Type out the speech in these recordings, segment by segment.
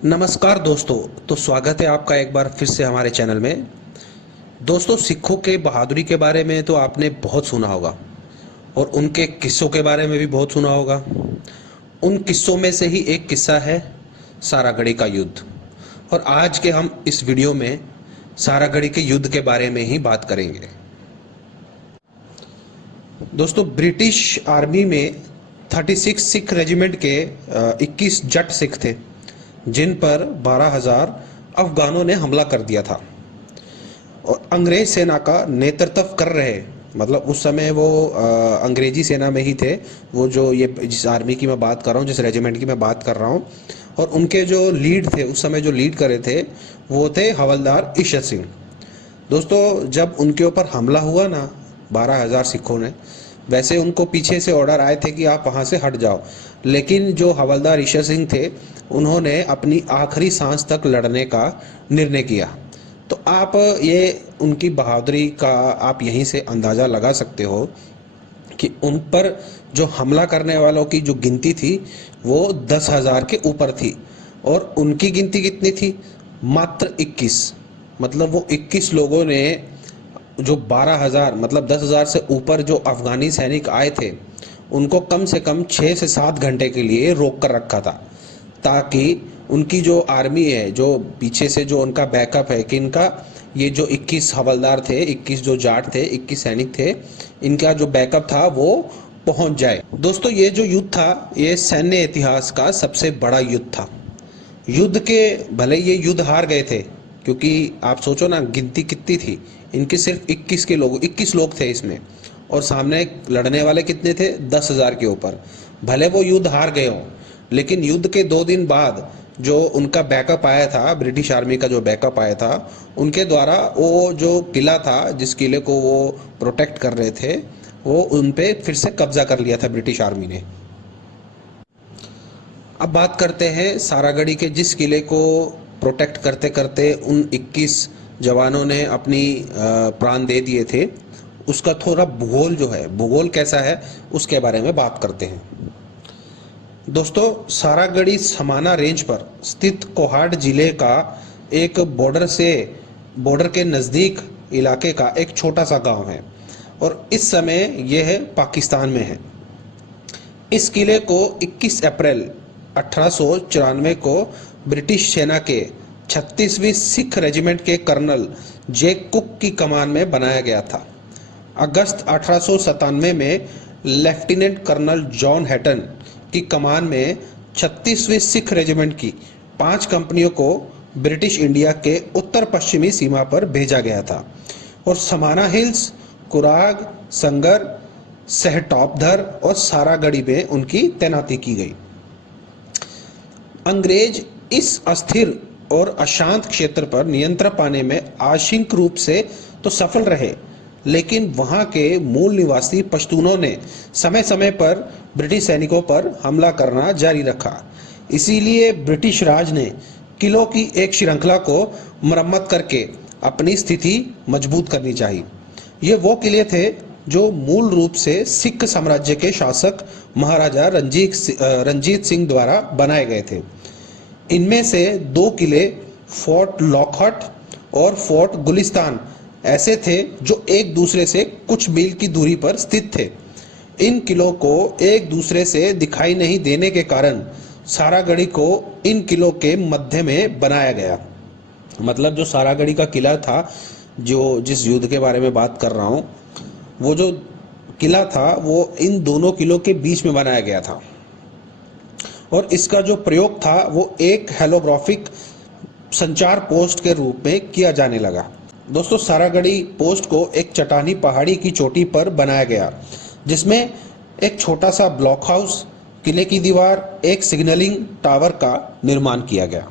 नमस्कार दोस्तों। तो स्वागत है आपका एक बार फिर से हमारे चैनल में। दोस्तों, सिखों के बहादुरी के बारे में तो आपने बहुत सुना होगा और उनके किस्सों के बारे में भी बहुत सुना होगा। उन किस्सों में से ही एक किस्सा है सारागढ़ी का युद्ध। और आज के हम इस वीडियो में सारागढ़ी के युद्ध के बारे में ही बात करेंगे। दोस्तों, ब्रिटिश आर्मी में 36 सिख रेजिमेंट के 21 जट सिख थे, जिन पर 12,000 अफगानों ने हमला कर दिया था। और अंग्रेज सेना का नेतृत्व कर रहे, मतलब उस समय वो अंग्रेजी सेना में ही थे। वो जो ये जिस आर्मी की मैं बात कर रहा हूँ, जिस रेजिमेंट की मैं बात कर रहा हूँ, और उनके जो लीड थे, उस समय जो लीड करे थे, वो थे हवलदार ईशर सिंह। दोस्तों, जब उनके ऊपर हमला हुआ ना 12,000 सिखों ने, वैसे उनको पीछे से ऑर्डर आए थे कि आप वहाँ से हट जाओ, लेकिन जो हवलदार ईशर सिंह थे, उन्होंने अपनी आखिरी सांस तक लड़ने का निर्णय किया। तो आप ये उनकी बहादुरी का आप यहीं से अंदाज़ा लगा सकते हो कि उन पर जो हमला करने वालों की जो गिनती थी वो 10,000 के ऊपर थी, और उनकी गिनती कितनी थी? मात्र 21। मतलब वो 21 लोगों ने जो 12,000 मतलब 10,000 से ऊपर जो अफगानी सैनिक आए थे, उनको कम से कम 6 से 7 घंटे के लिए रोक कर रखा था, ताकि उनकी जो आर्मी है, जो पीछे से जो उनका बैकअप है, कि इनका ये जो 21 हवलदार थे, 21 जो जाट थे, 21 सैनिक थे, इनका जो बैकअप था वो पहुंच जाए। दोस्तों, ये जो युद्ध था, ये सैन्य इतिहास का सबसे बड़ा युद्ध था। युद्ध के भले ये युद्ध हार गए थे, क्योंकि आप सोचो ना, गिनती कितनी थी इनकी, सिर्फ 21 लोग थे इसमें, और सामने लड़ने वाले कितने थे? 10,000 के ऊपर। भले वो युद्ध हार गए हों, लेकिन युद्ध के 2 दिन बाद जो उनका बैकअप आया था, ब्रिटिश आर्मी का जो बैकअप आया था, उनके द्वारा वो जो किला था, जिस किले को वो प्रोटेक्ट कर रहे थे, वो उन पे फिर से कब्जा कर लिया था ब्रिटिश आर्मी ने। अब बात करते हैं सारागढ़ी के, जिस किले को प्रोटेक्ट करते करते उन 21 जवानों ने अपनी प्राण दे दिए थे। उसका थोड़ा भूगोल जो है, भूगोल कैसा है, उसके बारे में बात करते हैं। दोस्तों, सारागढ़ी समाना रेंज पर स्थित कोहाड़ जिले का एक बॉर्डर के नज़दीक इलाके का एक छोटा सा गांव है, और इस समय यह पाकिस्तान में है। इस किले को 21 अप्रैल 1894 को ब्रिटिश सेना के 36वीं सिख रेजिमेंट के कर्नल जैक कुक की कमान में बनाया गया था। अगस्त 1897 में लेफ्टिनेंट कर्नल जॉन हैटन की कमान में 36वीं सिख रेजिमेंट की 5 कंपनियों को ब्रिटिश इंडिया के उत्तर पश्चिमी सीमा पर भेजा गया था, और समाना हिल्स, कुराग, संगर, सहटॉपधर और सारागढ़ी में उनकी तैनाती की गई। अंग्रेज इस अस्थिर और अशांत क्षेत्र पर नियंत्रण पाने में आंशिक रूप से तो सफल रहे, लेकिन वहां के मूल निवासी पश्तूनों ने समय समय पर ब्रिटिश सैनिकों पर हमला करना जारी रखा। इसीलिए ब्रिटिश राज ने किलों की एक श्रृंखला को मरम्मत करके अपनी स्थिति मजबूत करनी चाहिए। ये वो किले थे जो मूल रूप से सिख साम्राज्य के शासक महाराजा रंजीत सिंह द्वारा बनाए गए थे। इनमें से 2 किले फोर्ट लॉकहार्ट और फोर्ट गुलिस्तान ऐसे थे जो एक दूसरे से कुछ मील की दूरी पर स्थित थे। इन किलों को एक दूसरे से दिखाई नहीं देने के कारण सारागढ़ी को इन किलों के मध्य में बनाया गया। मतलब जो सारागढ़ी का किला था, जो जिस युद्ध के बारे में बात कर रहा हूँ, वो जो किला था वो इन दोनों किलों के बीच में बनाया गया था, और इसका जो प्रयोग था वो एक हेलोग्राफिक संचार पोस्ट के रूप में किया जाने लगा। दोस्तों, सारागढ़ी पोस्ट को एक चट्टानी पहाड़ी की चोटी पर बनाया गया, जिसमें एक छोटा सा ब्लॉक हाउस, किले की दीवार, एक सिग्नलिंग टावर का निर्माण किया गया।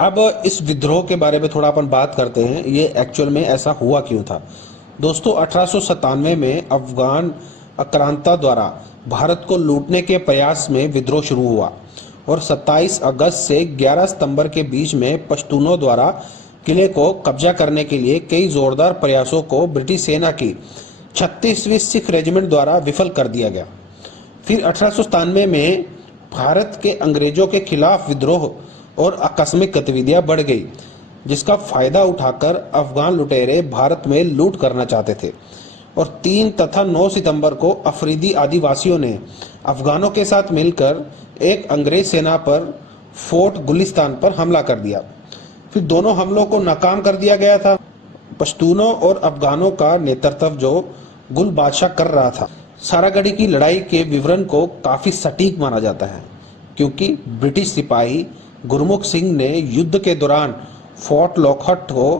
अब इस विद्रोह के बारे में थोड़ा अपन बात करते हैं, ये एक्चुअल में ऐसा हुआ क्यों था। दोस्तों, 1897 में अफगान आक्रांता द्वारा भारत को लूटने के प्रयास में विद्रोह शुरू हुआ, और 27 अगस्त से 11 सितंबर के बीच में पश्तूनों द्वारा किले को कब्जा करने के लिए कई जोरदार प्रयासों को ब्रिटिश सेना की 36वीं सिख रेजिमेंट द्वारा विफल कर दिया गया। फिर 1897 में भारत के अंग्रेजों के खिलाफ विद्रोह और आकस्मिक गतिविधियां बढ़ गई, जिसका फायदा उठाकर अफगान लुटेरे भारत में लूट करना चाहते थे। और 3 तथा 9 सितंबर को अफरीदी आदिवासियों ने अफगानों के साथ मिलकर एक अंग्रेज सेना पर फोर्ट गुलिस्तान पर हमला कर दिया। फिर दोनों हमलों को नाकाम कर दिया गया था। पश्तूनों और अफगानों का नेतृत्व जो गुल बादशाह कर रहा था। सारागढ़ी की लड़ाई के विवरण को काफी सटीक माना जाता है, क्योंकि ब्रिटिश सिपाही गुरमुख सिंह ने युद्ध के दौरान फोर्ट लॉकहार्ट को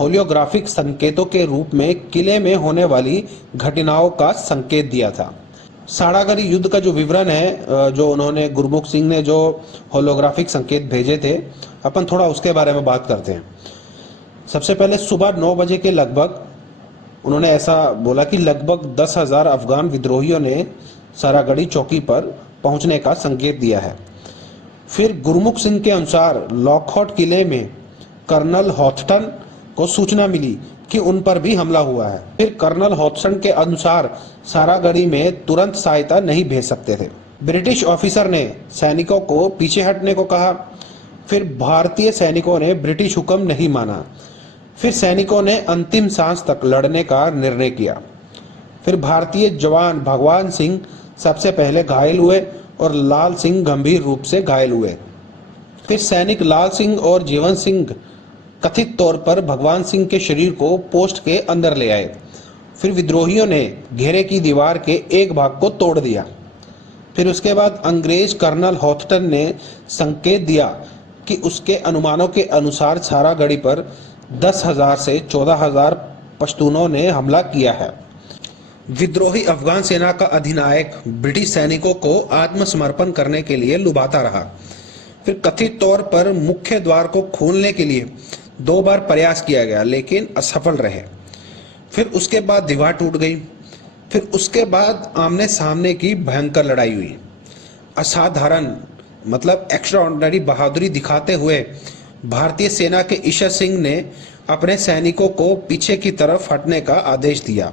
होलियोग्राफिक संकेतों के रूप में किले में होने वाली घटनाओं का संकेत दिया था। सारागढ़ी युद्ध का जो विवरण है, जो उन्होंने गुरमुख सिंह ने जो होलोग्राफिक संकेत भेजे थे, अपन थोड़ा उसके बारे में बात करते हैं। सबसे पहले सुबह 9 बजे के लगभग उन्होंने ऐसा बोला कि लगभग 10,000 अफगान विद्रोहियों ने सारागढ़ी चौकी पर पहुंचने का संकेत दिया है। फिर गुरमुख सिंह के अनुसार लॉकहार्ट किले में कर्नल हॉथटन को सूचना मिली कि उन पर भी हमला हुआ है। फिर कर्नल हॉथसन के अनुसार सारागढ़ी में तुरंत सहायता नहीं भेज सकते थे। ब्रिटिश ऑफिसर ने सैनिकों को पीछे हटने को कहा। फिर भारतीय सैनिकों ने ब्रिटिश हुक्म नहीं माना। फिर सैनिकों ने अंतिम सांस तक लड़ने का निर्णय किया। फिर भारतीय जवान भगवान सिंह सबसे पहले घायल हुए और लाल सिंह गंभीर रूप से घायल हुए। फिर सैनिक लाल सिंह और जीवन सिंह कथित तौर पर भगवान सिंह के शरीर को पोस्ट के अंदर ले आए। फिर विद्रोहियों ने घेरे की दीवार के एक भाग को तोड़ दिया। फिर उसके बाद अंग्रेज कर्नल हॉथटन ने संकेत दिया कि उसके अनुमानों के अनुसार सारागढ़ी पर 10,000 से 14,000 पश्तूनों ने हमला किया है। विद्रोही अफगान सेना का अधिनायक ब्रिटिश सैनिकों को आत्मसमर्पण करने के लिए लुभाता रहा। फिर कथित तौर पर मुख्य द्वार को खोलने के लिए 2 बार प्रयास किया गया, लेकिन असफल रहे। फिर उसके बाद दीवार टूट गई। फिर उसके बाद आमने सामने की भयंकर लड़ाई हुई। असाधारण मतलब एक्स्ट्राऑर्डिनरी बहादुरी दिखाते हुए भारतीय सेना के ईशर सिंह ने अपने सैनिकों को पीछे की तरफ हटने का आदेश दिया,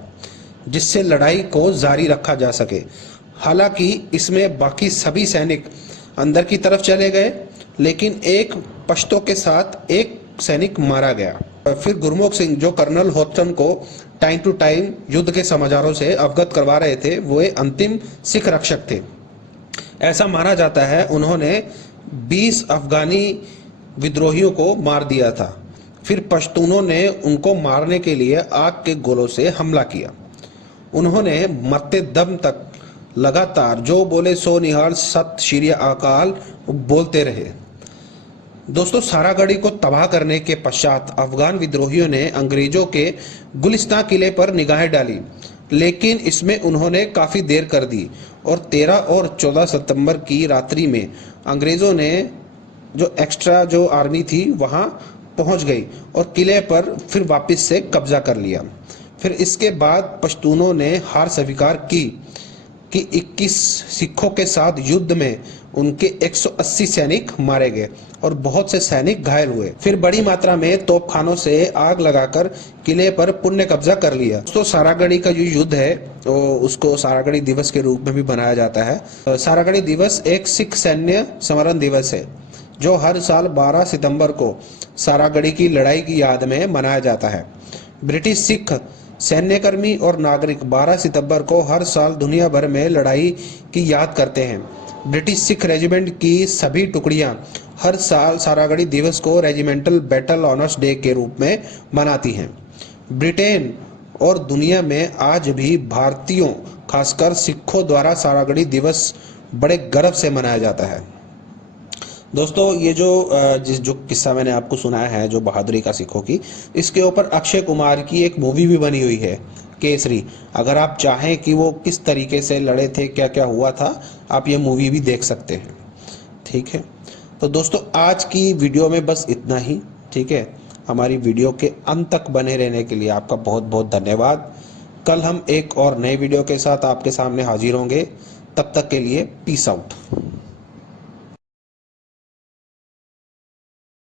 जिससे लड़ाई को जारी रखा जा सके। हालांकि इसमें बाकी सभी सैनिक अंदर की तरफ चले गए, लेकिन एक पश्तो के साथ एक सैनिक मारा गया। फिर गुरमुख सिंह जो कर्नल हॉथटन को टाइम टू टाइम युद्ध के समाचारों से अवगत करवा रहे थे, वो अंतिम सिख रक्षक थे। ऐसा माना जाता है उन्होंने 20 अफगानी विद्रोहियों को मार दिया था। फिर पश्तूनों ने उनको मारने के लिए आग के गोलों से हमला किया। उन्होंने मरते दम तक लगातार जो बोले सो निहाल सत श्री अकाल बोलते रहे। दोस्तों, सारागढ़ी को तबाह करने के पश्चात अफगान विद्रोहियों ने अंग्रेजों के गुलिस्तान किले पर निगाहें डाली, लेकिन इसमें उन्होंने काफी देर कर दी और 13 और 14 सितंबर की रात्रि में अंग्रेजों ने जो एक्स्ट्रा जो आर्मी थी वहां पहुंच गई और किले पर फिर वापस से कब्जा कर लिया। फिर इसके बाद पश्तूनों ने हार स्वीकार की कि 21 सिखों के साथ युद्ध में उनके 180 सैनिक मारे गए और बहुत से सैनिक घायल हुए। फिर बड़ी मात्रा में तोपखानों से आग लगाकर किले पर पुनः कब्जा कर लिया। तो सारागढ़ी का जो युद्ध है उसको सारागढ़ी दिवस के रूप में भी मनाया जाता है। सारागढ़ी दिवस एक सिख सैन्य स्मरण दिवस है जो हर साल 12 सितंबर को सारागढ़ी की लड़ाई की याद में मनाया जाता है। ब्रिटिश सिख सैन्यकर्मी और नागरिक 12 सितंबर को हर साल दुनिया भर में लड़ाई की याद करते हैं। ब्रिटिश सिख रेजिमेंट की सभी टुकड़ियां हर साल सारागढ़ी दिवस को रेजिमेंटल बैटल ऑनर्स डे के रूप में मनाती हैं। ब्रिटेन और दुनिया में आज भी भारतीयों खासकर सिखों द्वारा सारागढ़ी दिवस बड़े गर्व से मनाया जाता है। दोस्तों, ये जो किस्सा मैंने आपको सुनाया है जो बहादुरी का सिखों की, इसके ऊपर अक्षय कुमार की एक मूवी भी बनी हुई है, केसरी। अगर आप चाहें कि वो किस तरीके से लड़े थे, क्या क्या हुआ था, आप ये मूवी भी देख सकते हैं। ठीक है, तो दोस्तों आज की वीडियो में बस इतना ही। ठीक है, हमारी वीडियो के अंत तक बने रहने के लिए आपका बहुत बहुत धन्यवाद। कल हम एक और नए वीडियो के साथ आपके सामने हाजिर होंगे। तब तक के लिए पीस आउट।